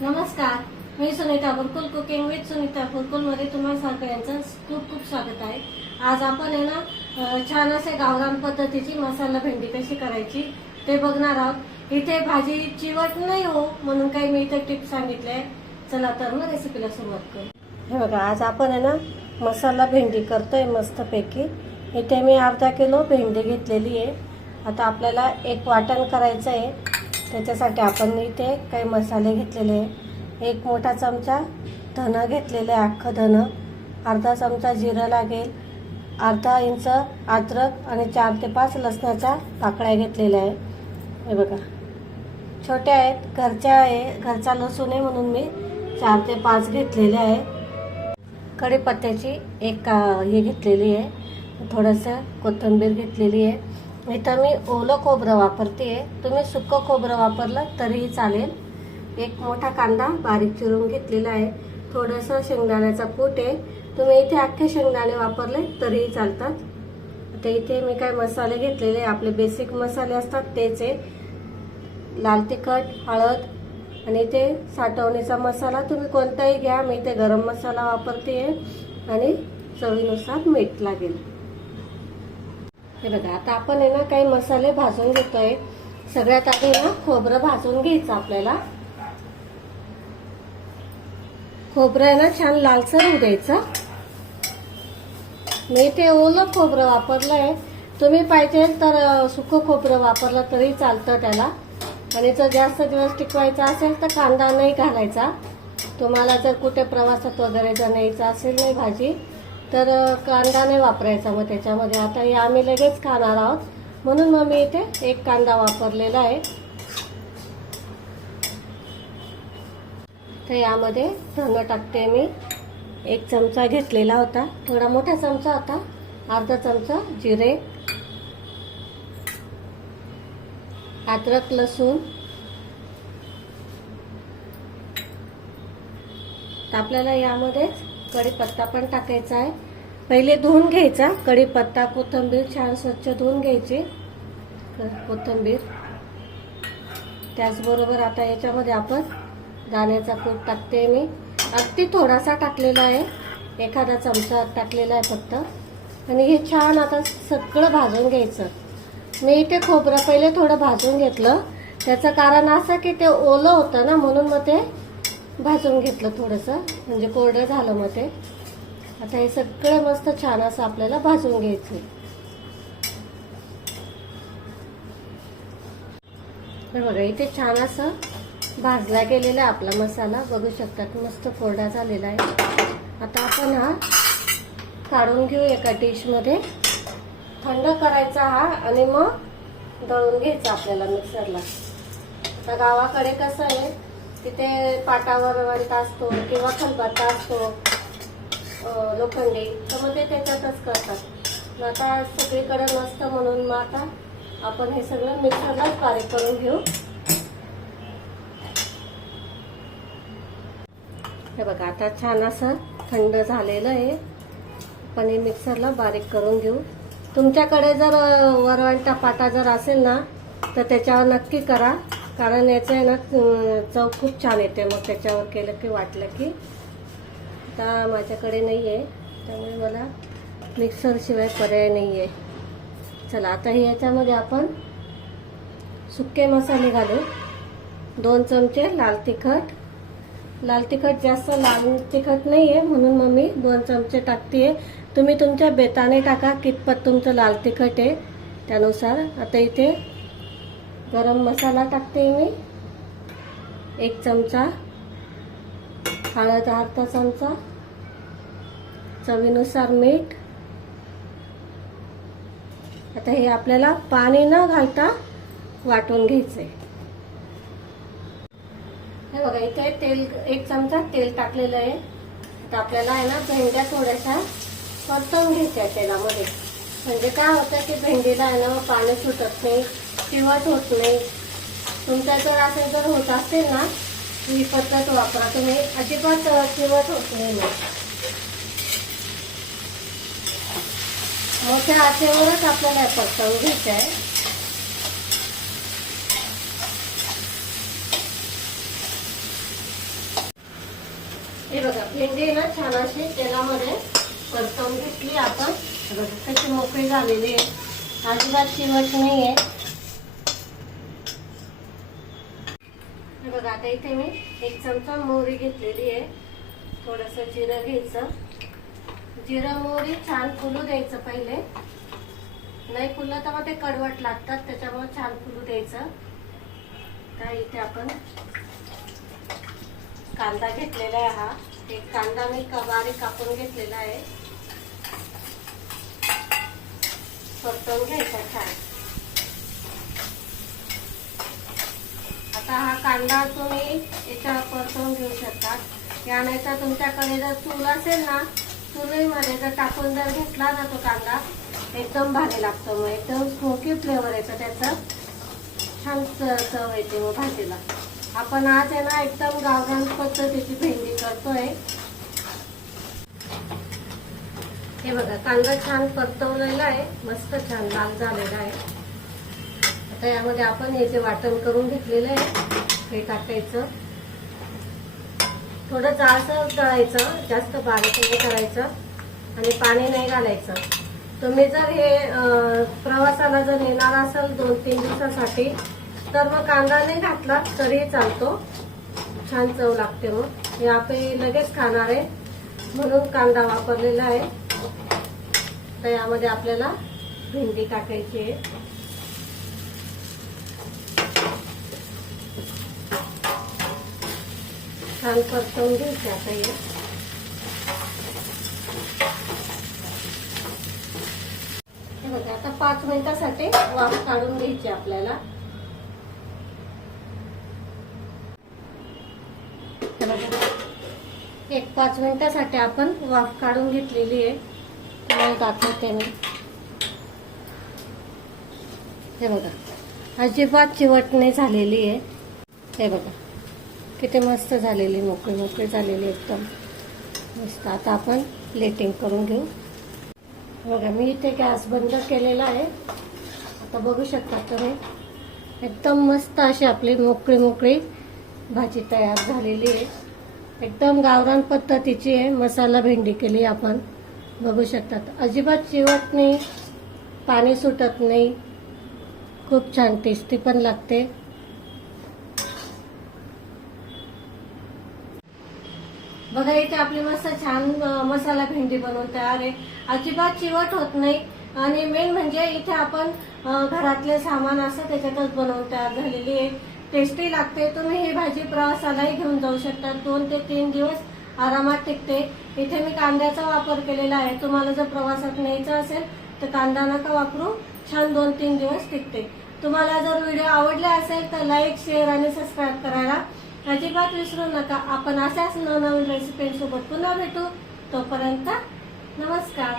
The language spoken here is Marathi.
नमस्कार मी सुनीता बुरकुल कुकिंग विथ सुनीता बुरकुलमध्ये तुम्हा सगळ्यांचं खूप खूप स्वागत आहे. आज आपण आहे ना छान असे गावरान पद्धतीची मसाला भेंडी कशी करायची ते बघणार आहोत. इथे भाजी चिवट नाही हो म्हणून काही मी इथे टिप्स सांगितले आहे. चला तर मग रेसिपीला सुरुवात करू. हे बघा आज आपण आहे ना मसाला भेंडी करतोय मस्तपैकी. इथे मी अर्धा किलो भेंडी घेतलेली आहे. आता आपल्याला एक वाटण करायचं आहे त्याच्यासाठी आपण इथे काही मसाले घेतलेले आहे. एक मोठा चमचा धनं घेतलेले आहे अख्खं धनं अर्धा चमचा जिरं लागेल. अर्धा इंच अद्रक आणि चार ते पाच लसणाच्या पाकळ्या घेतलेल्या आहे. हे बघा. छोट्या आहेत घरच्या आहे घरचा लसूण आहे म्हणून मी चार ते पाच घेतलेले आहे. कढीपत्त्याची एक का- हे घेतलेली आहे. थोडंसं कोथिंबीर घेतलेली आहे. इथं मी ओलं खोबरं वापरते आहे तुम्ही सुकं खोबरं वापरलं तरीही चालेल. एक मोठा कांदा बारीक चिरून घेतलेला आहे. थोडंसं शेंगदाण्याचा कूट आहे. तुम्ही इथे अख्खे शेंगदाणे वापरले तरीही चालतात. आता इथे मी काय मसाले घेतलेले आपले बेसिक मसाले असतात तेच आहे. लाल तिखट हळद आणि इथे साठवणीचा मसाला तुम्ही कोणताही घ्या. मी इथे गरम मसाला वापरते आहे आणि चवीनुसार मीठ लागेल. हे बघा आता आपण आहे ना काही मसाले भाजून घेतोय. सगळ्यात आधी ना खोबरं भाजून घ्यायचं आपल्याला. खोबरं आहे ना छान लालसर होऊ द्यायचं. मी ते ओलं खोबरं वापरलंय. तुम्ही पाहिजे तर सुकं खोबरं वापरलं तरी चालतं त्याला. आणि जर जास्त दिवस टिकवायचा असेल तर कांदा नाही घालायचा. तुम्हाला जर कुठे प्रवासात वगैरे जर न्यायचं असेल नाही भाजी तर कांदा नाही वापरायचा. मग त्याच्यामध्ये आता हे आम्ही लगेच खाणार आहोत. म्हणून मग मी इथे एक कांदा वापरलेला आहे. तर यामध्ये धनं टाकते मी. एक चमचा घेतलेला होता. थोडा मोठा चमचा होता अर्धा चमचा जिरे. अद्रक लसूण. तर आपल्याला यामध्येच कढीपत्ता पण टाकायचा आहे. पहिले धुवून घ्यायचा. कढीपत्ता कोथिंबीर छान स्वच्छ धुवून घ्यायची. कोथिंबीर. त्याचबरोबर आता याच्यामध्ये आपण दाण्याचा कूट टाकते मी. अगदी थोडासा टाकलेला आहे. एखादा चमचा टाकलेला आहे फक्त. आणि हे छान आता सगळं भाजून घ्यायचं. मी इथे खोबरं पहिले थोडं भाजून घेतलं. त्याचं कारण असं की ते ओलं होतं ना म्हणून मग ते भाजून घेतलं थोडंसं म्हणजे कोरडं झालं मग ते. आता हे सगळं मस्त छान असं आपल्याला भाजून घ्यायचं हे बघा इथे छान असं भाजला गेलेला आहे आपला मसाला. बघू शकतात मस्त कोरडा झालेला आहे. आता आपण हा काढून घेऊ एका डिशमध्ये. थंड करायचा हा आणि मग दळून घ्यायचा आपल्याला मिक्सरला. आता गावाकडे कसं आहे तिथे पाटावर वंटा असतो किंवा खलबत्ता असतो लोखंडी. तर मग ते त्याच्यातच करतात. मग आता सगळीकडे नसतं म्हणून मग आता आपण हे सगळं मिक्सरलाच बारीक करून घेऊ. हे बघा आता छान असं थंड झालेलं आहे. पनीर हे मिक्सरला बारीक करून घेऊ. तुमच्याकडे जर वरवंटा पाटा जर असेल ना तर त्याच्यावर नक्की करा. कारण याचं आहे ना चव खूप छान येते. मग त्याच्यावर केलं की वाटलं की आता माझ्याकडे नाही आहे त्यामुळे मला मिक्सरशिवाय पर्याय नाही आहे चला आता हे याच्यामध्ये आपण सुके मसाले घालू. दोन चमचे लाल तिखट. लाल तिखट जास्त लाल तिखट नाही आहे म्हणून मग मी दोन चमचे टाकते तुम्ही तुमच्या बेताने टाका कितपत तुमचं लाल तिखट आहे. त्यानुसार आता इथे गरम मसाला टाकते मी. एक चमचा. हळद अर्धा चमचा. चवीनुसार मीठ. आता हे आपल्याला पाणी न घालता वाटून घ्यायचंय. हे बघा इथे तेल एक चमचा तेल टाकलेलं आहे. आता आपल्याला आहे ना भेंड्या थोड्याशा परतवून घ्यायच्या तेलामध्ये. म्हणजे काय होतं की भेंडीला आहे ना पाणी सुटत नाही. चिवट होत नाही. तुमच्या जर असे जर होत असतील ना ही पद्धत वापरा. तुम्ही अजिबात अ, होत नाही मोठ्या आचेवरच आपल्याला हे परतवून घ्यायचं आहे. हे बघा भेंडी ना छान अशी तेलामध्ये परतवून घेतली आपण. बघा कशी मोकळी झालेली आहे. अजिबात शिवत नाही आहे बघा आता इथे मी एक चमचा मोहरी घेतलेली आहे. थोडंसं जिरं घ्यायचं. जिरं मोहरी छान फुलू द्यायचं पहिले. नाही फुललं तर मग ते कडवट लागतात त्याच्यामुळे छान फुलू द्यायचं. तर इथे आपण कांदा घेतलेला आहे हा. एक कांदा मी कबारी कापून घेतलेला आहे. परतवून घ्यायचा छान. आता हा कांदा तुम्ही याच्यावर परतवून घेऊ शकता. या नाहीतर तुमच्याकडे जर चूल असेल ना चुलीमध्ये जर टाकून जर घेतला ना तो कांदा एकदम भारी लागतो मग. एकदम स्मोकी फ्लेवर येतं त्याचं. छान चव येते मग भाजीला. आपण आज आहे ना एकदम गावरान पद्धतीची भेंडी करतोय. हे बघा कांदा छान परतवलेला आहे. मस्त छान लाल झालेला आहे. आता यामध्ये आपण हे जे वाटण करून घेतलेलं आहे हे टाकायचं. थोडं जाळसर तळायचं जास्त बारीक नाही करायचं आणि पाणी नाही घालायचं. तुम्ही जर हे प्रवासाला जर नेणार असाल दोन तीन दिवसासाठी तर मग कांदा नाही घातला तरी चालतो. छान चव लागते मग. हे आपण लगेच खाणार आहे. म्हणून कांदा वापरलेला आहे. तर यामध्ये आपल्याला भेंडी टाकायची आहे. छान परतवून घ्यायची आता हे. बघा आता पाच मिनिटासाठी वाफ काढून घ्यायची आपल्याला. एक पाच मिनिटासाठी आपण वाफ काढून घेतलेली आहे. तुम्हाला दाखवते मी. हे बघा अजिबात चिवटणी झालेली आहे. हे बघा. किती मस्त झालेली मोकळी मोकळी झालेली एकदम. मस्त. आता आपण प्लेटिंग करून घेऊ. बघा मी इथे गॅस बंद केलेला आहे. आता बघू शकता तुम्ही. एकदम मस्त अशी आपली मोकळी मोकळी भाजी तयार झालेली आहे. एकदम गावरान पद्धतीची आहे. मसाला भेंडी केली आपण. बघू शकतात. अजिबात चिवट नाही. पाणी सुटत नाही. खूप छान टेस्टी पण लागते. बघा इथे आपली मस्त छान मसाला भेंडी बनवून तयार आहे अजिबात चिवट होत नाही. आणि मेन म्हणजे इथे आपण घरातले सामान असं त्याच्यातच बनवून तयार झालेली आहे टेस्टी लागते. तुम्ही ही भाजी प्रवासालाही घेऊन जाऊ शकता. दोन ते तीन दिवस आरामात टिकते. इथे मी कांद्याचा वापर केलेला आहे. तुम्हाला जर प्रवासात न्यायचं असेल तर कांदा नका वापरू. छान दोन तीन दिवस टिकते. तुम्हाला जर व्हिडिओ आवडला असेल तर लाईक शेअर आणि सबस्क्राईब करायला. अजिबात विसरू नका. आपण अशाच नवनवीन रेसिपींसोबत पुन्हा भेटू. तोपर्यंत नमस्कार.